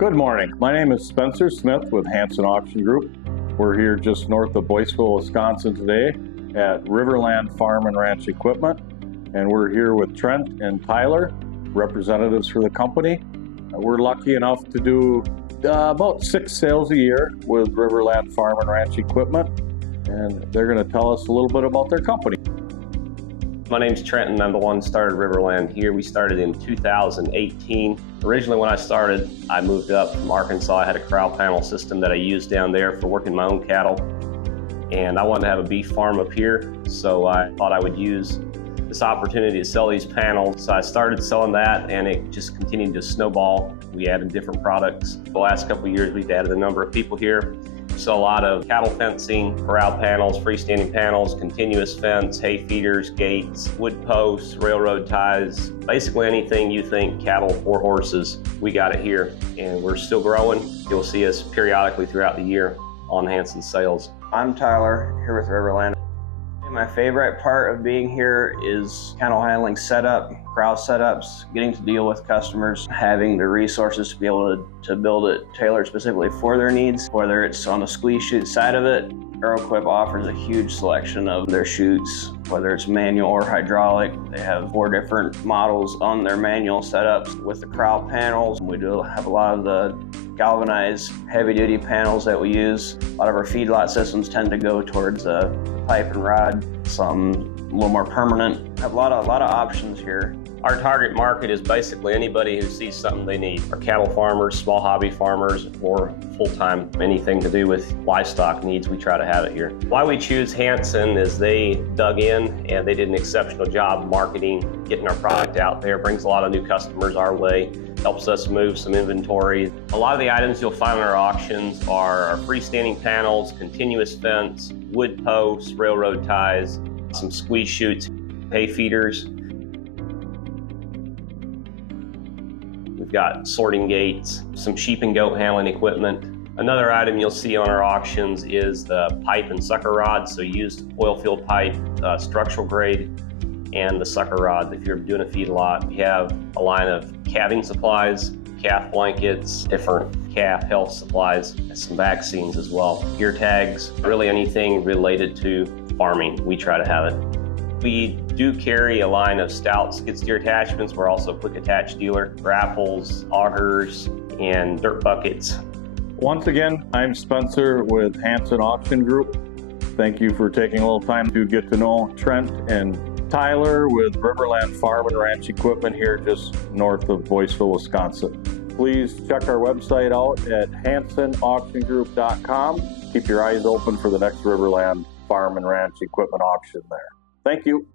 Good morning. My name is Spencer Smith with Hanson Auction Group. We're here just north of Boyceville, Wisconsin today at Riverland Farm and Ranch Equipment. And we're here with Trent and Tyler, representatives for the company. We're lucky enough to do about 6 sales a year with Riverland Farm and Ranch Equipment. And they're going to tell us a little bit about their company. My name's Trent and I'm the one who started Riverland here. We started in 2018. Originally when I started, I moved up from Arkansas. I had a corral panel system that I used down there for working my own cattle. And I wanted to have a beef farm up here, so I thought I would use this opportunity to sell these panels. So I started selling that and it just continued to snowball. We added different products. The last couple of years we've added a number of people here. So a lot of cattle fencing, corral panels, freestanding panels, continuous fence, hay feeders, gates, wood posts, railroad ties, basically anything you think cattle or horses, we got it here. And we're still growing. You'll see us periodically throughout the year on Hanson sales. I'm Tyler, here with Riverland. My favorite part of being here is cattle handling setup, corral setups, getting to deal with customers, having the resources to be able to build it tailored specifically for their needs, whether it's on the squeeze chute side of it. AeroQuip offers a huge selection of their chutes, whether it's manual or hydraulic. They have 4 different models on their manual setups. With the corral panels, we do have a lot of the galvanized heavy-duty panels that we use. A lot of our feedlot systems tend to go towards a pipe and rod, some a little more permanent. Have a lot of options here. Our target market is basically anybody who sees something they need. Our cattle farmers, small hobby farmers, or full-time, anything to do with livestock needs, we try to have it here. Why we choose Hanson is they dug in and they did an exceptional job marketing, getting our product out there, brings a lot of new customers our way, helps us move some inventory. A lot of the items you'll find on our auctions are our freestanding panels, continuous fence, wood posts, railroad ties, some squeeze chutes, hay feeders. We've got sorting gates, some sheep and goat handling equipment. Another item you'll see on our auctions is the pipe and sucker rod. So used oil field pipe, structural grade, and the sucker rod. If you're doing a feedlot, we have a line of calving supplies, calf blankets, different calf health supplies, and some vaccines as well. Ear tags, really anything related to farming, we try to have it. We do carry a line of stout skid steer attachments. We're also a quick attach dealer, grapples, augers, and dirt buckets. Once again, I'm Spencer with Hanson Auction Group. Thank you for taking a little time to get to know Trent and Tyler with Riverland Farm and Ranch Equipment here just north of Boyceville, Wisconsin. Please check our website out at hansonauctiongroup.com. Keep your eyes open for the next Riverland Farm and Ranch Equipment auction there. Thank you.